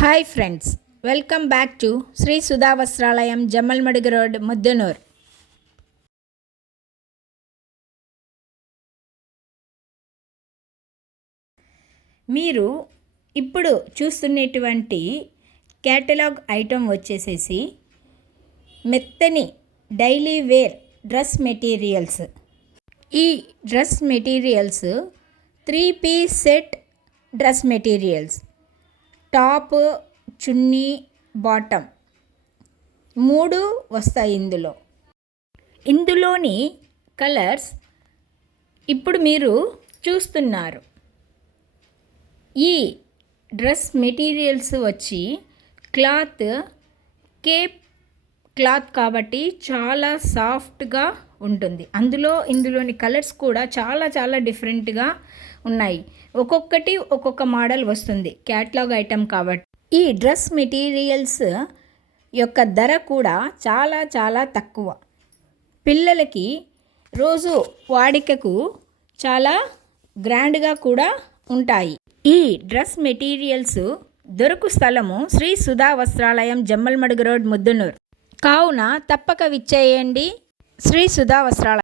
Hi friends, welcome back to Shri Sudha Vastralayam, Jammalamadugu road, Muddanur. మీరు ఇప్పుడు చూస్తున్నటువంటి క్యాటలాగ్ ఐటమ్ వచ్చేసేసి మెత్తని డైలీ వేర్ డ్రెస్ మెటీరియల్స్. ఈ dress materials 3 piece set dress materials. Top, chunni, bottom 3 వస్తాయి ఇందులోని కలర్స్ ఇప్పుడు మీరు చూస్తున్నారు. ఈ డ్రెస్ మెటీరియల్స్ వచ్చి కేప్ క్లాత్ కాబట్టి చాలా సాఫ్ట్గా ఉంటుంది. ఇందులోని కలర్స్ కూడా చాలా డిఫరెంట్గా ఉన్నాయి. ఒక్కొక్కటి ఒక్కొక్క మోడల్ వస్తుంది, క్యాటలాగ్ ఐటమ్ కాబట్టి. ఈ డ్రెస్ మెటీరియల్స్ యొక్క ధర కూడా చాలా తక్కువ. పిల్లలకి రోజు వాడికకు చాలా గ్రాండ్గా కూడా ఉంటాయి. ఈ డ్రెస్ మెటీరియల్స్ దొరుకు స్థలము శ్రీ సుధా వస్త్రాలయం, జమ్మల్మడుగు రోడ్, ముద్దనూర్. కావున తప్పక విచ్చేయండి శ్రీ సుధా వస్త్రాలయం.